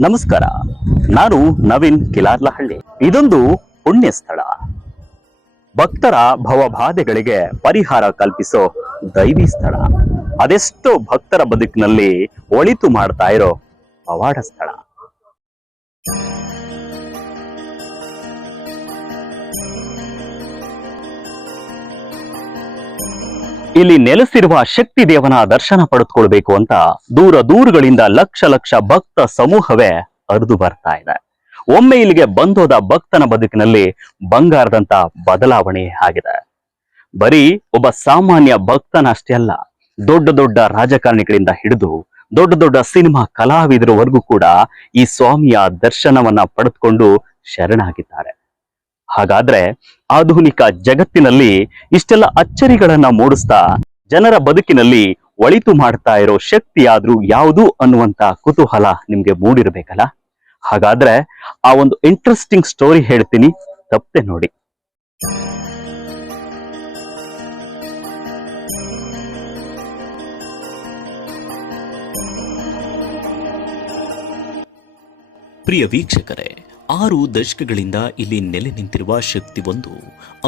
ನಮಸ್ಕಾರ. ನಾನು ನವೀನ್ ಕಿಲಾರ್ಲಹಳ್ಳಿ. ಇದೊಂದು ಪುಣ್ಯ ಸ್ಥಳ ಭಕ್ತರ ಭವಬಾಧೆಗಳಿಗೆ ಪರಿಹಾರ ಕಲ್ಪಿಸೋ ದೈವಿ ಸ್ಥಳ. ಅದೆಷ್ಟೋ ಭಕ್ತರ ಬದುಕಿನಲ್ಲಿ ಒಳಿತು ಮಾಡ್ತಾ ಇರೋ ಪವಾಡ ಸ್ಥಳ. ಇಲ್ಲಿ ನೆಲೆಸಿರುವ ಶಕ್ತಿ ದೇವನ ದರ್ಶನ ಪಡೆದುಕೊಳ್ಬೇಕು ಅಂತ ದೂರ ದೂರುಗಳಿಂದ ಲಕ್ಷ ಲಕ್ಷ ಭಕ್ತ ಸಮೂಹವೇ ಹರಿದು ಬರ್ತಾ ಇದೆ. ಒಮ್ಮೆ ಇಲ್ಲಿಗೆ ಬಂದೋದ ಭಕ್ತನ ಬದುಕಿನಲ್ಲಿ ಬಂಗಾರದಂತ ಬದಲಾವಣೆ ಆಗಿದೆ. ಬರೀ ಒಬ್ಬ ಸಾಮಾನ್ಯ ಭಕ್ತನಷ್ಟೇ ಅಲ್ಲ, ದೊಡ್ಡ ದೊಡ್ಡ ರಾಜಕಾರಣಿಗಳಿಂದ ಹಿಡಿದು ದೊಡ್ಡ ದೊಡ್ಡ ಸಿನಿಮಾ ಕಲಾವಿದರವರೆಗೂ ಕೂಡ ಈ ಸ್ವಾಮಿಯ ದರ್ಶನವನ್ನ ಪಡೆದುಕೊಂಡು ಶರಣಾಗಿದ್ದಾರೆ. ಹಾಗಾದ್ರೆ ಆಧುನಿಕ ಜಗತ್ತಿನಲ್ಲಿ ಇಷ್ಟೆಲ್ಲ ಅಚ್ಚರಿಗಳನ್ನ ಮೂಡಿಸ್ತಾ ಜನರ ಬದುಕಿನಲ್ಲಿ ಒಳಿತು ಮಾಡ್ತಾ ಇರೋ ಶಕ್ತಿ ಆದ್ರೂ ಯಾವುದು ಅನ್ನುವಂತ ಕುತೂಹಲ ನಿಮ್ಗೆ ಮೂಡಿರ್ಬೇಕಲ್ಲ? ಹಾಗಾದ್ರೆ ಆ ಒಂದು ಇಂಟ್ರೆಸ್ಟಿಂಗ್ ಸ್ಟೋರಿ ಹೇಳ್ತೀನಿ, ತಪ್ಪದೆ ನೋಡಿ. ಪ್ರಿಯ ವೀಕ್ಷಕರೇ ಆರು ದಶಕಗಳಿಂದ ಇಲ್ಲಿ ನೆಲೆ ನಿಂತಿರುವ ಶಕ್ತಿ ಒಂದು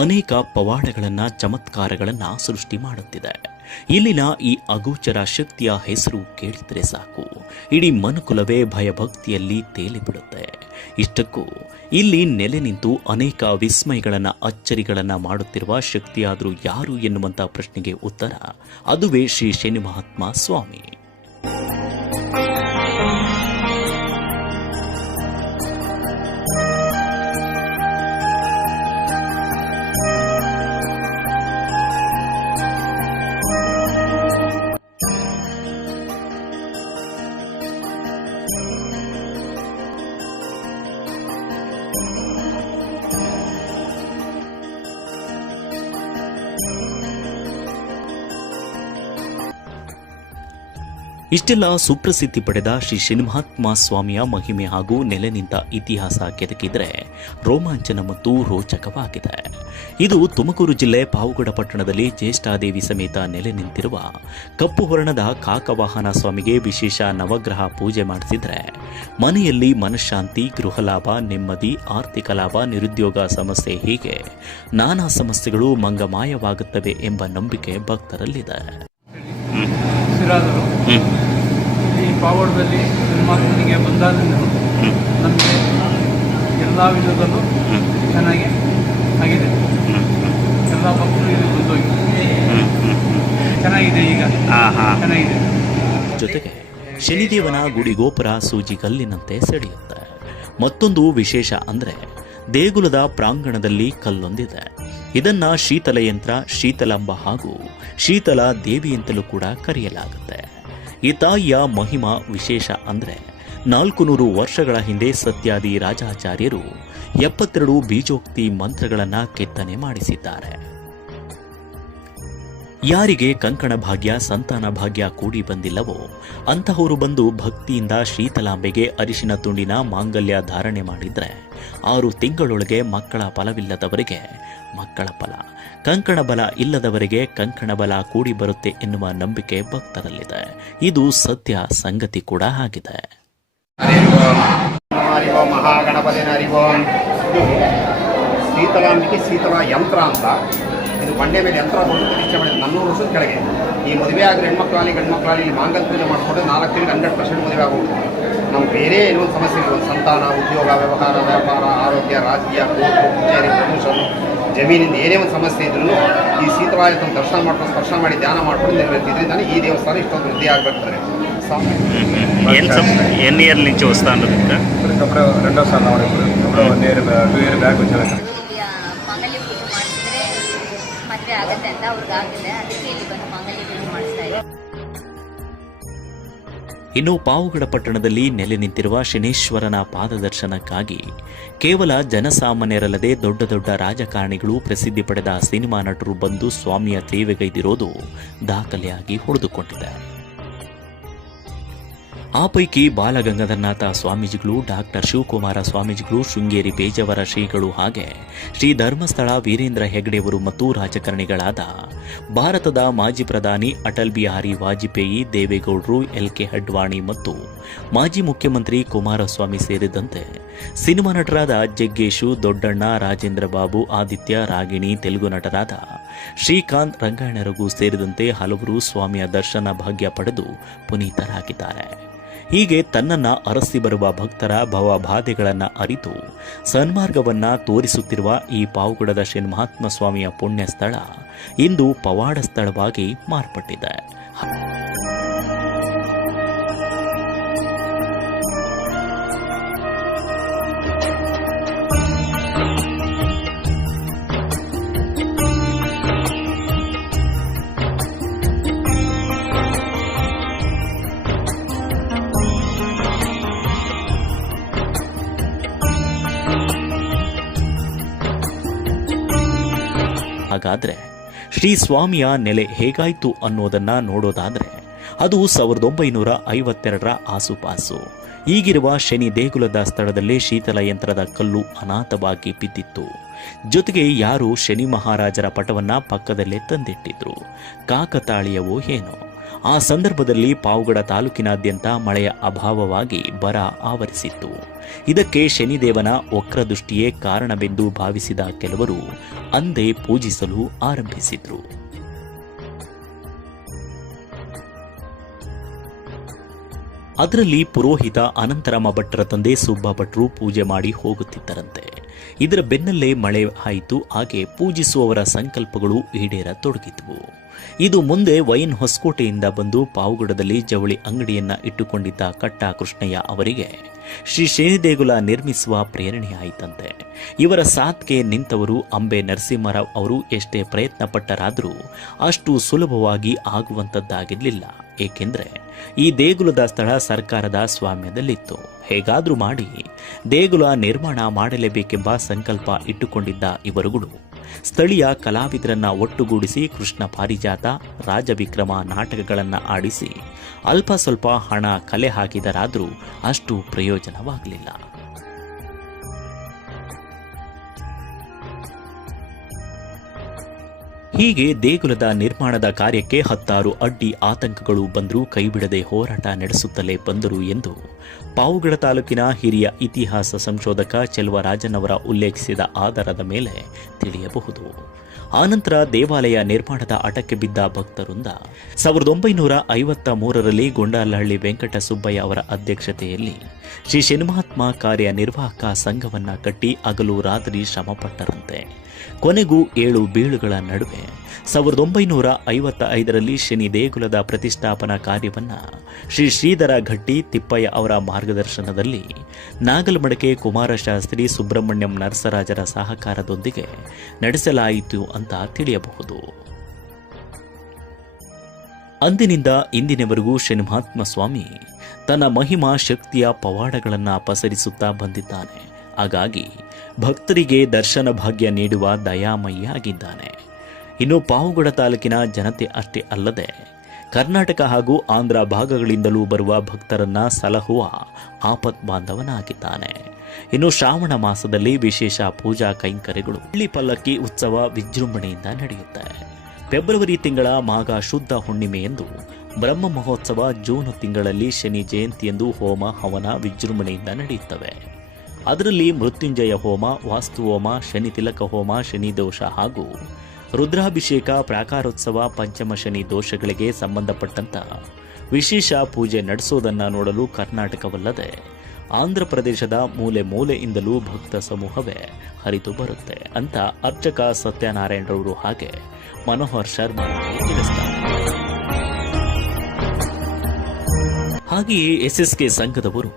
ಅನೇಕ ಪವಾಡಗಳನ್ನ, ಚಮತ್ಕಾರಗಳನ್ನ ಸೃಷ್ಟಿ ಮಾಡುತ್ತಿದೆ. ಇಲ್ಲಿನ ಈ ಅಗೋಚರ ಶಕ್ತಿಯ ಹೆಸರು ಕೇಳಿದರೆ ಸಾಕು. ಇಡೀ ಮನುಕುಲವೇ ಭಯಭಕ್ತಿಯಲ್ಲಿ ತೇಲಿಬಿಡುತ್ತೆ ಇಷ್ಟಕ್ಕೂ ಇಲ್ಲಿ ನೆಲೆ ನಿಂತು ಅನೇಕ ವಿಸ್ಮಯಗಳನ್ನ, ಅಚ್ಚರಿಗಳನ್ನ ಮಾಡುತ್ತಿರುವ ಶಕ್ತಿಯಾದರೂ ಯಾರು ಎನ್ನುವಂತ ಪ್ರಶ್ನೆಗೆ ಉತ್ತರ, ಅದುವೇ ಶ್ರೀ ಶನಿ ಮಹಾತ್ಮ ಸ್ವಾಮಿ. ಇಷ್ಟೆಲ್ಲ ಸುಪ್ರಸಿದ್ಧಿ ಪಡೆದ ಶ್ರೀ ಶನಿಮಹಾತ್ಮ ಸ್ವಾಮಿಯ ಮಹಿಮೆ ಹಾಗೂ ನೆಲೆ ನಿಂತ ಇತಿಹಾಸ ಕೆದಕಿದ್ರೆ ರೋಮಾಂಚನ ಮತ್ತು ರೋಚಕವಾಗಿದೆ. ಇದು ತುಮಕೂರು ಜಿಲ್ಲೆ ಪಾವುಗಡ ಪಟ್ಟಣದಲ್ಲಿ ಜ್ಯೇಷ್ಠಾದೇವಿ ಸಮೇತ ನೆಲೆ ನಿಂತಿರುವ ಕಪ್ಪು ವರ್ಣದ ಕಾಕವಾಹನ ಸ್ವಾಮಿಗೆ ವಿಶೇಷ ನವಗ್ರಹ ಪೂಜೆ ಮಾಡಿಸಿದ್ರೆ ಮನೆಯಲ್ಲಿ ಮನಃಶಾಂತಿ, ಗೃಹಲಾಭ, ನೆಮ್ಮದಿ, ಆರ್ಥಿಕ ಲಾಭ, ನಿರುದ್ಯೋಗ ಸಮಸ್ಯೆ ಹೀಗೆ ನಾನಾ ಸಮಸ್ಯೆಗಳು ಮಂಗಮಾಯವಾಗುತ್ತವೆ ಎಂಬ ನಂಬಿಕೆ ಭಕ್ತರಲ್ಲಿದೆ. ಸಿರಾದರು ಇಲ್ಲಿ ಪಾವಡದಲ್ಲಿ ಹನುಮಂತನಿಗೆ ಬಂದಾದ್ರಿಂದ ನಮಗೆ ಎಲ್ಲ ವಿಧದಲ್ಲೂ ಚೆನ್ನಾಗಿ ಆಗಿದೆ. ಎಲ್ಲ ಭಕ್ತರು ಇಲ್ಲಿ ಬಂದೋಗಿ ಚೆನ್ನಾಗಿದೆ ಈಗ. ಚೆನ್ನಾಗಿದೆ. ಜೊತೆಗೆ ಶನಿದೇವನ ಗುಡಿ ಗೋಪುರ ಸೂಜಿ ಕಲ್ಲಿನಂತೆ ಸೆಳೆಯುತ್ತೆ. ಮತ್ತೊಂದು ವಿಶೇಷ ಅಂದರೆ ದೇಗುಲದ ಪ್ರಾಂಗಣದಲ್ಲಿ ಕಲ್ಲೊಂದಿದೆ. ಇದನ್ನ ಶೀತಲ ಯಂತ್ರ, ಶೀತಲಂಬ ಹಾಗೂ ಶೀತಲ ದೇವಿ ಅಂತಲೂ ಕೂಡ ಕರೆಯಲಾಗುತ್ತೆ. ಈ ತಾಯಿಯ ಮಹಿಮಾ ವಿಶೇಷ ಅಂದ್ರೆ ನಾಲ್ಕು ನೂರು ವರ್ಷಗಳ ಹಿಂದೆ ಸತ್ಯಾದಿ ರಾಜಾಚಾರ್ಯರು ಎಪ್ಪತ್ತೆರಡು ಬೀಜೋಕ್ತಿ ಮಂತ್ರಗಳನ್ನ ಕೆತ್ತನೆ ಮಾಡಿಸಿದ್ದಾರೆ. ಯಾರಿಗೆ ಕಂಕಣ ಭಾಗ್ಯ, ಸಂತಾನ ಭಾಗ್ಯ ಕೂಡಿ ಬಂದಿಲ್ಲವೋ, ಅಂತಹವರು ಬಂದು ಭಕ್ತಿಯಿಂದ ಶೀತಲಾಂಬೆಗೆ ಅರಿಶಿನ ತುಂಡಿನ ಮಾಂಗಲ್ಯ ಧಾರಣೆ ಮಾಡಿದ್ರೆ, ಆರು ತಿಂಗಳೊಳಗೆ ಮಕ್ಕಳ ಫಲವಿಲ್ಲದವರಿಗೆ, ಮಕ್ಕಳ ಫಲ. ಕಂಕಣ ಬಲ ಇಲ್ಲದವರಿಗೆ ಕಂಕಣ ಬಲ ಕೂಡಿ ಬರುತ್ತೆ ಎನ್ನುವ ನಂಬಿಕೆ ಭಕ್ತರಲ್ಲಿದೆ. ಇದು ಸತ್ಯ ಸಂಗತಿ ಕೂಡ ಆಗಿದೆ. ಶೀತಲಾಂಬಿಕೆ ಶೀತಲ ಯಂತ್ರ ಅಂತ. ಇದು ಬಂಡೆ ಮೇಲೆ ಯಂತ್ರ ಬಂದು ಪ್ರತಿಷ್ಠೆ ಮಾಡಿದೆ ನಾನ್ನೂರು ವರ್ಷದ ಕೆಳಗೆ ಈ ಮದುವೆ ಆಗಿರೋ ಹೆಣ್ಮಕ್ಳಾಗಲಿ ಗಂಡು ಮಕ್ಕಳಾಗಲಿ ಇಲ್ಲಿ ಮಾಂಗಲ್ಯ ಪೂಜೆ ಮಾಡಿಕೊಂಡು ನಾಲ್ಕು ತಿಂಗಳು ಹಂಡ್ರೆಡ್ ಪರ್ಸೆಂಟ್ ಮದುವೆ ಆಗೋಗ್ತದೆ ನಮ್ಗೆ ಬೇರೆ ಏನೋ ಒಂದು ಸಮಸ್ಯೆ ಇಲ್ಲ ಒಂದು ಸಂತಾನ ಉದ್ಯೋಗ ವ್ಯವಹಾರ ವ್ಯಾಪಾರ ಆರೋಗ್ಯ ರಾಜಕೀಯ ಕೋರ್ಟು ಕಚೇರಿ ಪ್ರಮೋಷನ್ ಜಮೀನಿಂದ ಏನೇ ಒಂದು ಸಮಸ್ಯೆ ಇದ್ರೂ ಈ ಶೀತಲಾಯತನ ದರ್ಶನ ಮಾಡ್ಕೊಂಡು ಸ್ಪರ್ಶ ಮಾಡಿ ಧ್ಯಾನ ಮಾಡ್ಕೊಂಡು ನೆರವೇರ್ತಿದ್ರಿಂದಾನೆ ಈ ದೇವಸ್ಥಾನ ಇಷ್ಟೊಂದು ವೃದ್ಧಿ ಆಗ್ಬಿಡ್ತಾರೆ ఎన్ని ఇయర్ నుంచి వస్తాను అప్పుడు రెండోసారి రావడం ఇప్పుడు ఇప్పుడు one year two year back వచ్చాను ಇನ್ನು ಪಾವುಗಡ ಪಟ್ಟಣದಲ್ಲಿ ನೆಲೆ ನಿಂತಿರುವ ಶನೇಶ್ವರನ ಪಾದದರ್ಶನಕ್ಕಾಗಿ ಕೇವಲ ಜನಸಾಮಾನ್ಯರಲ್ಲದೆ ದೊಡ್ಡ ದೊಡ್ಡ ರಾಜಕಾರಣಿಗಳು ಪ್ರಸಿದ್ಧಿ ಪಡೆದ ಸಿನಿಮಾ ನಟರು ಬಂದು ಸ್ವಾಮಿಯ ಸೇವೆಗೈದಿರೋದು ದಾಖಲೆಯಾಗಿ ಉಳಿದುಕೊಂಡಿದೆ ಆ ಪೈಕಿ ಬಾಲಗಂಗಾಧರನಾಥ ಸ್ವಾಮೀಜಿಗಳು, ಡಾಕ್ಟರ್ ಶಿವಕುಮಾರ ಸ್ವಾಮೀಜಿಗಳು, ಶೃಂಗೇರಿ ಪೇಜವರ ಶ್ರೀಗಳು ಹಾಗೆ ಶ್ರೀ ಧರ್ಮಸ್ಥಳ ವೀರೇಂದ್ರ ಹೆಗ್ಡೆಯವರು ಮತ್ತು ರಾಜಕಾರಣಿಗಳಾದ ಭಾರತದ ಮಾಜಿ ಪ್ರಧಾನಿ ಅಟಲ್ ಬಿಹಾರಿ ವಾಜಪೇಯಿ, ದೇವೇಗೌಡರು ಎಲ್ ಕೆ ಅಡ್ವಾಣಿ ಮತ್ತು ಮಾಜಿ ಮುಖ್ಯಮಂತ್ರಿ ಕುಮಾರಸ್ವಾಮಿ ಸೇರಿದಂತೆ ಸಿನಿಮಾ ನಟರಾದ ಜಗ್ಗೇಶು, ದೊಡ್ಡಣ್ಣ, ರಾಜೇಂದ್ರ ಬಾಬು, ಆದಿತ್ಯ, ರಾಗಿಣಿ, ತೆಲುಗು ನಟರಾದ ಶ್ರೀಕಾಂತ್ ರಂಗಾಯಣರಗೂ ಸೇರಿದಂತೆ ಹಲವರು ಸ್ವಾಮಿಯ ದರ್ಶನ ಭಾಗ್ಯ ಪಡೆದು ಪುನೀತರಾಗಿದ್ದಾರೆ. ಹೀಗೆ ತನ್ನನ್ನ ಅರಸಿ ಬರುವ ಭಕ್ತರ ಭವಬಾಧೆಗಳನ್ನು ಅರಿತು ಸನ್ಮಾರ್ಗವನ್ನ ತೋರಿಸುತ್ತಿರುವ ಈ ಪಾವುಗಡದ ಶ್ರೀ ಮಹಾತ್ಮ ಸ್ವಾಮಿಯ ಪುಣ್ಯ ಸ್ಥಳ ಇಂದು ಪವಾಡ ಸ್ಥಳವಾಗಿ ಮಾರ್ಪಟ್ಟಿದೆ. ಹಾಗಾದ್ರೆ ಶ್ರೀ ಸ್ವಾಮಿಯ ನೆಲೆ ಹೇಗಾಯ್ತು ಅನ್ನೋದನ್ನ ನೋಡೋದಾದ್ರೆ ಅದು ಸಾವಿರದ ಒಂಬೈನೂರ ಐವತ್ತೆರಡರ ಆಸುಪಾಸು. ಈಗಿರುವ ಶನಿ ದೇಗುಲದ ಸ್ಥಳದಲ್ಲೇ ಶೀತಲ ಯಂತ್ರದ ಕಲ್ಲು ಅನಾಥವಾಗಿ ಬಿದ್ದಿತ್ತು. ಜೊತೆಗೆ ಯಾರು ಶನಿ ಮಹಾರಾಜರ ಪಟವನ್ನ ಪಕ್ಕದಲ್ಲೇ ತಂದಿಟ್ಟಿದ್ರು. ಕಾಕತಾಳೀಯವೋ ಏನೋ. ಆ ಸಂದರ್ಭದಲ್ಲಿ ಪಾವಗಡ ತಾಲೂಕಿನಾದ್ಯಂತ ಮಳೆಯ ಅಭಾವವಾಗಿ ಬರ ಆವರಿಸಿತ್ತು. ಇದಕ್ಕೆ ಶನಿದೇವನ ವಕ್ರದೃಷ್ಟಿಯೇ ಕಾರಣವೆಂದು ಭಾವಿಸಿದ ಕೆಲವರು ಅಂದೇ ಪೂಜಿಸಲು ಆರಂಭಿಸಿದ್ರು. ಅದರಲ್ಲಿ ಪುರೋಹಿತ ಅನಂತರಾಮ ಭಟ್ರ ತಂದೆ ಸುಬ್ಬ ಭಟ್ರು ಪೂಜೆ ಮಾಡಿ ಹೋಗುತ್ತಿದ್ದರಂತೆ. ಇದರ ಬೆನ್ನಲ್ಲೇ ಮಳೆ ಆಯಿತು, ಹಾಗೆ ಪೂಜಿಸುವವರ ಸಂಕಲ್ಪಗಳು ಈಡೇರತೊಡಗಿದ್ವು. ಇದು ಮುಂದೆ ವೈನ್ ಹೊಸಕೋಟೆಯಿಂದ ಬಂದು ಪಾವುಗಡದಲ್ಲಿ ಜವಳಿ ಅಂಗಡಿಯನ್ನ ಇಟ್ಟುಕೊಂಡಿದ್ದ ಕಟ್ಟ ಕೃಷ್ಣಯ್ಯ ಅವರಿಗೆ ಶ್ರೀ ಶನಿದೇಗುಲ ನಿರ್ಮಿಸುವ ಪ್ರೇರಣೆಯಾಯಿತಂತೆ. ಇವರ ಸಾತ್ಗೆ ನಿಂತವರು ಅಂಬೆ ನರಸಿಂಹರಾವ್ ಅವರು ಎಷ್ಟೇ ಪ್ರಯತ್ನ ಪಟ್ಟರಾದರೂ ಅಷ್ಟು ಸುಲಭವಾಗಿ ಆಗುವಂತದ್ದಾಗಿರಲಿಲ್ಲ. ಏಕೆಂದ್ರೆ ಈ ದೇಗುಲದ ಸ್ಥಳ ಸರ್ಕಾರದ ಸ್ವಾಮ್ಯದಲ್ಲಿತ್ತು. ಹೇಗಾದರೂ ಮಾಡಿ ದೇಗುಲ ನಿರ್ಮಾಣ ಮಾಡಲೇಬೇಕೆಂಬ ಸಂಕಲ್ಪ ಇಟ್ಟುಕೊಂಡಿದ್ದ ಇವರುಗಳು ಸ್ಥಳೀಯ ಕಲಾವಿದರನ್ನ ಒಟ್ಟುಗೂಡಿಸಿ ಕೃಷ್ಣ ಪಾರಿಜಾತ, ರಾಜವಿಕ್ರಮ ನಾಟಕಗಳನ್ನು ಆಡಿಸಿ ಅಲ್ಪ ಸ್ವಲ್ಪ ಹಣ ಕಲೆ ಹಾಕಿದರಾದರೂ ಅಷ್ಟು ಪ್ರಯೋಜನವಾಗಲಿಲ್ಲ. ಹೀಗೆ ದೇಗುಲದ ನಿರ್ಮಾಣದ ಕಾರ್ಯಕ್ಕೆ ಹತ್ತಾರು ಅಡ್ಡಿ ಆತಂಕಗಳು ಬಂದರೂ ಕೈಬಿಡದೆ ಹೋರಾಟ ನಡೆಸುತ್ತಲೇ ಬಂದರು ಎಂದು ಪಾವುಗಡ ತಾಲೂಕಿನ ಹಿರಿಯ ಇತಿಹಾಸ ಸಂಶೋಧಕ ಚೆಲುವರಾಜನವರ ಉಲ್ಲೇಖಿಸಿದ ಆಧಾರದ ಮೇಲೆ ತಿಳಿಯಬಹುದು. ಆನಂತರ ದೇವಾಲಯ ನಿರ್ಮಾಣದ ಅಟಕ್ಕೆ ಬಿದ್ದ ಭಕ್ತರಿಂದ ಸಾವಿರದ ಒಂಬೈನೂರ ಐವತ್ತ ಮೂರರಲ್ಲಿ ಗೊಂಡಾಲಹಳ್ಳಿ ವೆಂಕಟ ಸುಬ್ಬಯ್ಯ ಅವರ ಅಧ್ಯಕ್ಷತೆಯಲ್ಲಿ ಶ್ರೀ ಶನಿಮಹಾತ್ಮ ಕಾರ್ಯನಿರ್ವಾಹಕ ಸಂಘವನ್ನ ಕಟ್ಟಿ ಹಗಲು ರಾತ್ರಿ ಶ್ರಮಪಟ್ಟರಂತೆ ಕೊನೆಗೂ ಏಳು ಬೀಳುಗಳ ನಡುವೆ ಸಾವಿರದ ಒಂಬೈನೂರ ಐವತ್ತ ಐದರಲ್ಲಿ ಶನಿ ದೇಗುಲದ ಪ್ರತಿಷ್ಠಾಪನಾ ಕಾರ್ಯವನ್ನ ಶ್ರೀ ಶ್ರೀಧರ ಘಟ್ಟಿ ತಿಪ್ಪಯ್ಯ ಅವರ ಮಾರ್ಗದರ್ಶನದಲ್ಲಿ ನಾಗಲಮಡಕೆ ಕುಮಾರಶಾಸ್ತ್ರಿ ಸುಬ್ರಹ್ಮಣ್ಯಂ ನರಸರಾಜರ ಸಹಕಾರದೊಂದಿಗೆ ನಡೆಸಲಾಯಿತು ಅಂತ ತಿಳಿಯಬಹುದು. ಅಂದಿನಿಂದ ಇಂದಿನವರೆಗೂ ಶನಿಮಹಾತ್ಮ ಸ್ವಾಮಿ ತನ್ನ ಮಹಿಮಾ ಶಕ್ತಿಯ ಪವಾಡಗಳನ್ನು ಪಸರಿಸುತ್ತಾ ಬಂದಿದ್ದಾನೆ. ಹಾಗಾಗಿ ಭಕ್ತರಿಗೆ ದರ್ಶನ ಭಾಗ್ಯ ನೀಡುವ ದಯಾಮಯ್ಯ ಆಗಿದ್ದಾನೆ ಇನ್ನು ಪಾವುಗಡ ತಾಲೂಕಿನ ಜನತೆ ಅಷ್ಟೇ ಅಲ್ಲದೆ ಕರ್ನಾಟಕ ಹಾಗೂ ಆಂಧ್ರ ಭಾಗಗಳಿಂದಲೂ ಬರುವ ಭಕ್ತರನ್ನ ಸಲಹುವ ಆಪತ್ ಬಾಂಧವನಾಗಿದ್ದಾನೆ. ಇನ್ನು ಶ್ರಾವಣ ಮಾಸದಲ್ಲಿ ವಿಶೇಷ ಪೂಜಾ ಕೈಂಕರ್ಯಗಳು, ಹಳ್ಳಿ ಪಲ್ಲಕ್ಕಿ ಉತ್ಸವ ವಿಜೃಂಭಣೆಯಿಂದ ನಡೆಯುತ್ತೆ. ಫೆಬ್ರವರಿ ತಿಂಗಳ ಮಾಘ ಶುದ್ಧ ಹುಣ್ಣಿಮೆಯಂದು ಬ್ರಹ್ಮ ಮಹೋತ್ಸವ ಜೂನ್ ತಿಂಗಳಲ್ಲಿ ಶನಿ ಜಯಂತಿಯಂದು ಹೋಮ, ಹವನ, ವಿಜೃಂಭಣೆಯಿಂದ ನಡೆಯುತ್ತವೆ. ಅದರಲ್ಲಿ ಮೃತ್ಯುಂಜಯ ಹೋಮ ವಾಸ್ತು ಹೋಮ ಶನಿ ತಿಲಕ ಹೋಮ, ಶನಿ ದೋಷ ಹಾಗೂ ರುದ್ರಾಭಿಷೇಕ, ಪ್ರಾಕಾರೋತ್ಸವ, ಪಂಚಮ ಶನಿ ದೋಷಗಳಿಗೆ ಸಂಬಂಧಪಟ್ಟಂತ ವಿಶೇಷ ಪೂಜೆ ನಡೆಸೋದನ್ನ ನೋಡಲು ಕರ್ನಾಟಕವಲ್ಲದೆ ಆಂಧ್ರ ಪ್ರದೇಶದ ಮೂಲೆ ಮೂಲೆಯಿಂದಲೂ ಭಕ್ತ ಸಮೂಹವೇ ಹರಿದು ಬರುತ್ತೆ ಅಂತ ಅರ್ಚಕ ಸತ್ಯನಾರಾಯಣರವರು ಹಾಗೆ ಮನೋಹರ್ ಶರ್ಮಾ ತಿಳಿಸ್ತಾರೆ. ಹಾಗೆಯೇ ಎಸ್ಎಸ್ಕೆ ಸಂಘದವರು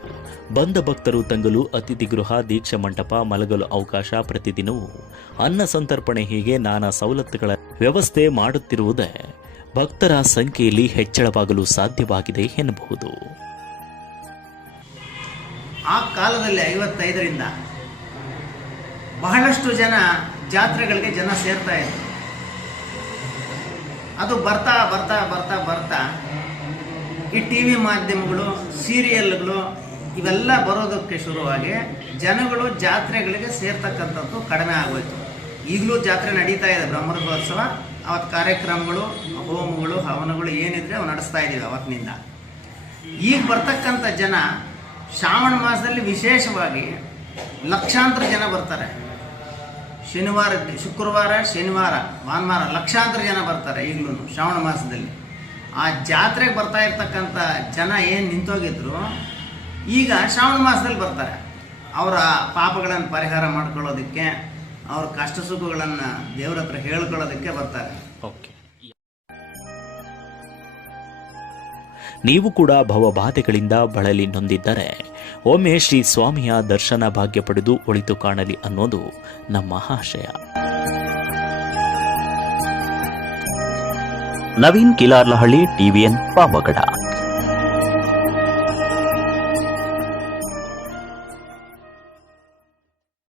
ಬಂದ ಭಕ್ತರು ತಂಗಲು ಅತಿಥಿ ಗೃಹ, ದೀಕ್ಷಾ ಮಂಟಪ, ಮಲಗಲು ಅವಕಾಶ, ಪ್ರತಿದಿನವೂ ಅನ್ನ ಸಂತರ್ಪಣೆ ಹೀಗೆ ನಾನಾ ಸವಲತ್ತುಗಳ ವ್ಯವಸ್ಥೆ ಮಾಡುತ್ತಿರುವುದೇ ಭಕ್ತರ ಸಂಖ್ಯೆಯಲ್ಲಿ ಹೆಚ್ಚಳವಾಗಲು ಸಾಧ್ಯವಾಗಿದೆ ಎನ್ನಬಹುದು. ಆ ಕಾಲದಲ್ಲಿ ಐವತ್ತೈದರಿಂದ ಬಹಳಷ್ಟು ಜನ ಜಾತ್ರೆಗಳಿಗೆ ಜನ ಸೇರ್ತಾ ಇದ್ರು. ಅದು ಬರ್ತಾ ಬರ್ತಾ ಬರ್ತಾ ಬರ್ತಾ ಈ ಟಿ ವಿ ಮಾಧ್ಯಮಗಳು, ಸೀರಿಯಲ್ಗಳು, ಇವೆಲ್ಲ ಬರೋದಕ್ಕೆ ಶುರುವಾಗಿ ಜನಗಳು ಜಾತ್ರೆಗಳಿಗೆ ಸೇರ್ತಕ್ಕಂಥದ್ದು ಕಡಿಮೆ ಆಗೋಯ್ತು. ಈಗಲೂ ಜಾತ್ರೆ ನಡೀತಾ ಇದೆ, ಬ್ರಹ್ಮರಥೋತ್ಸವ. ಅವತ್ತು ಕಾರ್ಯಕ್ರಮಗಳು, ಹೋಮಗಳು, ಹವನಗಳು ಏನಿದ್ರೆ ಅವು ನಡೆಸ್ತಾ ಇದ್ದೀವಿ ಅವತ್ತಿನಿಂದ. ಈಗ ಬರ್ತಕ್ಕಂಥ ಜನ ಶ್ರಾವಣ ಮಾಸದಲ್ಲಿ ವಿಶೇಷವಾಗಿ ಲಕ್ಷಾಂತರ ಜನ ಬರ್ತಾರೆ. ಶನಿವಾರ ಶುಕ್ರವಾರ, ಶನಿವಾರ, ಭಾನುವಾರ ಲಕ್ಷಾಂತರ ಜನ ಬರ್ತಾರೆ ಈಗಲೂ ಶ್ರಾವಣ ಮಾಸದಲ್ಲಿ. ಆ ಜಾತ್ರೆಗೆ ಬರ್ತಾ ಇರ್ತಕ್ಕಂಥ ಜನ ಏನು ನಿಂತೋಗಿದ್ರು, ಈಗ ಶ್ರಾವಣ ಮಾಸದಲ್ಲಿ ಬರ್ತಾರೆ. ಅವರ ಪಾಪಗಳನ್ನು ಪರಿಹಾರ ಮಾಡ್ಕೊಳ್ಳೋದಕ್ಕೆ, ಅವ್ರ ಕಷ್ಟ ಸುಖಗಳನ್ನು ದೇವ್ರ ಹತ್ರ ಹೇಳ್ಕೊಳ್ಳೋದಕ್ಕೆ ಬರ್ತಾರೆ. ಓಕೆ ನೀವು ಕೂಡ ಭವಬಾಧೆಗಳಿಂದ ಬಳಲಿ ನೊಂದಿದ್ದರೆ, ಒಮ್ಮೆ ಶ್ರೀ ಸ್ವಾಮಿಯ ದರ್ಶನ ಭಾಗ್ಯ ಪಡೆದು ಒಳಿತು ಕಾಣಲಿ ಅನ್ನೋದು ನಮ್ಮ ಆಶಯ. ನವೀನ್ ಕಿಲಾರ್ಲಹಳ್ಳಿ ಟಿವಿಎನ್ ಪಾವಗಡ.